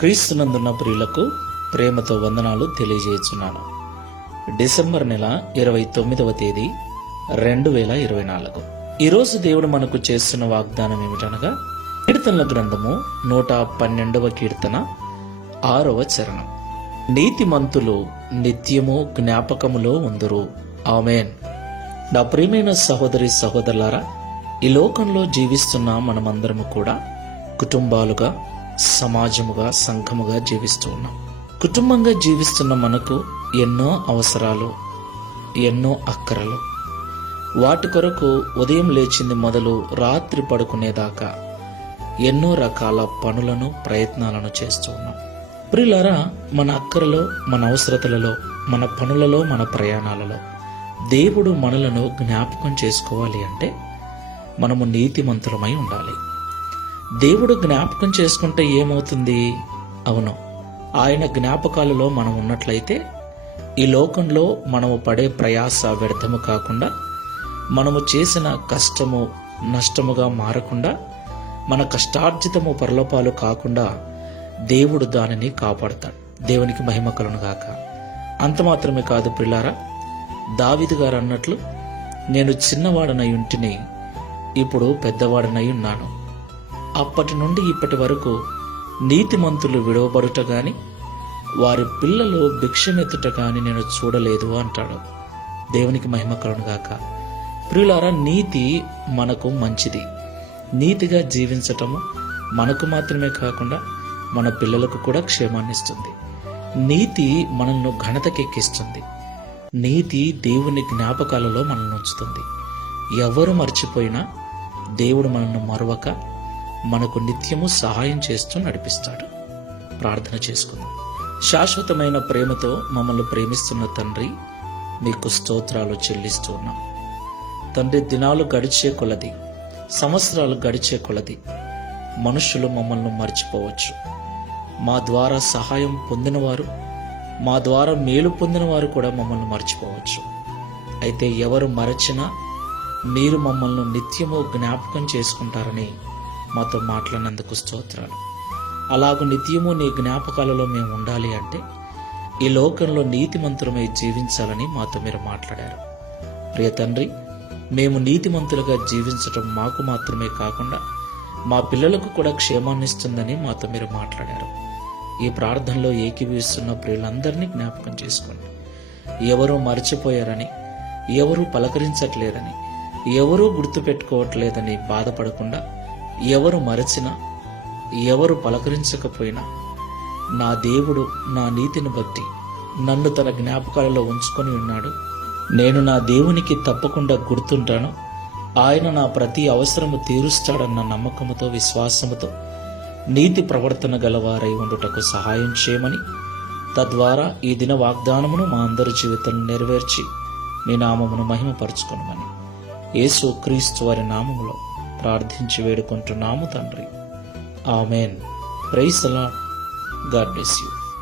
క్రీస్తునందున్న ప్రియులకు ప్రేమతో వందనాలు తెలియజేస్తున్నాను. డిసెంబర్ నెల 29వ తేదీ 2024. ఈరోజు దేవుడు మనకు చేస్తున్న వాగ్దానం ఏమిటనగా, కీర్తనల గ్రంథము 112వ కీర్తన 6వ చరణం. నీతిమంతులు నిత్యము జ్ఞాపకములో ఉందురు. ఆమేన్. నా ప్రియమైన సహోదరి సహోదరులారా, ఈ లోకంలో జీవిస్తున్న మనమందరము కూడా కుటుంబాలుగా, సమాజముగా, సంఘముగా జీవిస్తూ ఉన్నాం. కుటుంబంగా జీవిస్తున్న మనకు ఎన్నో అవసరాలు, ఎన్నో అక్కరలు. వాటి కొరకు ఉదయం లేచింది మొదలు రాత్రి పడుకునేదాకా ఎన్నో రకాల పనులను, ప్రయత్నాలను చేస్తూ ఉన్నాం. ప్రియులారా, మన అక్కరలో, మన అవసరతలలో, మన పనులలో, మన ప్రయాణాలలో దేవుడు మనలను జ్ఞాపకం చేసుకోవాలి అంటే మనము నీతిమంతులమై ఉండాలి. దేవుడు జ్ఞాపకం చేసుకుంటే ఏమవుతుంది? అవును, ఆయన జ్ఞాపకాలలో మనం ఉన్నట్లయితే ఈ లోకంలో మనము పడే ప్రయాస వ్యర్థము కాకుండా, మనము చేసిన కష్టము నష్టముగా మారకుండా, మన కష్టార్జితము పరలోపాలు కాకుండా దేవుడు దానిని కాపాడతాడు. దేవునికి మహిమ కలుగునుగాక. అంత మాత్రమే కాదు ప్రియులారా, దావీదు గారు అన్నట్లు, నేను చిన్నవాడనై ఉంటిని, ఇప్పుడు పెద్దవాడనై ఉన్నాను. అప్పటి నుండి ఇప్పటి వరకు నీతిమంతులు విడవబడుట గాని, వారి పిల్లలు భిక్షమెత్తుట గాని నేను చూడలేదు అంటాడు. దేవునికి మహిమ కలుగునుగాక. ప్రియులారా, నీతి మనకు మంచిది. నీతిగా జీవించటము మనకు మాత్రమే కాకుండా మన పిల్లలకు కూడా క్షేమాన్ని ఇస్తుంది. నీతి మనల్ని ఘనతకెక్కిస్తుంది. నీతి దేవుని జ్ఞాపకాలలో మనల్ని ఉంచుతుంది. ఎవరు మర్చిపోయినా దేవుడు మనల్ని మరవక మనకు నిత్యము సహాయం చేస్తూ నడిపిస్తాడు. ప్రార్థన చేసుకుందాం. శాశ్వతమైన ప్రేమతో మమ్మల్ని ప్రేమిస్తున్న తండ్రి, మీకు స్తోత్రాలు చెల్లిస్తూ ఉన్నాం. తండ్రి, దినాలు గడిచే కొలది, సంవత్సరాలు గడిచే కొలది మనుషులు మమ్మల్ని మర్చిపోవచ్చు. మా ద్వారా సహాయం పొందినవారు, మా ద్వారా మేలు పొందినవారు కూడా మమ్మల్ని మర్చిపోవచ్చు. అయితే ఎవరు మరచినా మీరు మమ్మల్ని నిత్యము జ్ఞాపకం చేసుకుంటారని మాతో మాట్లాడినందుకు స్తోత్రాలు. అలాగూ నిత్యము నీ జ్ఞాపకాలలో మేము ఉండాలి అంటే ఈ లోకంలో నీతిమంతులమై జీవించాలని మాతో మీరు మాట్లాడారు. ప్రియ తండ్రి, మేము నీతిమంతులుగా జీవించటం మాకు మాత్రమే కాకుండా మా పిల్లలకు కూడా క్షేమాన్నిస్తుందని మాతో మీరు మాట్లాడారు. ఈ ప్రార్థనలో ఏకీభవిస్తున్న ప్రియులందరినీ జ్ఞాపకం చేసుకోండి. ఎవరూ మర్చిపోయారని, ఎవరూ పలకరించట్లేదని, ఎవరూ గుర్తుపెట్టుకోవట్లేదని బాధపడకుండా, ఎవరు మరచినా, ఎవరు పలకరించకపోయినా నా దేవుడు నా నీతిని బట్టి నన్ను తన జ్ఞాపకాలలో ఉంచుకొని ఉన్నాడు. నేను నా దేవునికి తప్పకుండా గుర్తుంటాను. ఆయన నా ప్రతి అవసరము తీరుస్తాడన్న నమ్మకముతో, విశ్వాసముతో నీతి ప్రవర్తన గలవారై ఉండుటకు సహాయం చేయమని, తద్వారా ఈ దిన వాగ్దానమును మా అందరి జీవితంలో నెరవేర్చి నీ నామమును మహిమపరచుకొనుమని యేసు క్రీస్తు వారి నామములో ప్రార్థించి వేడుకుంటున్నాము తండ్రి. Amen. Praise the lord. God bless you.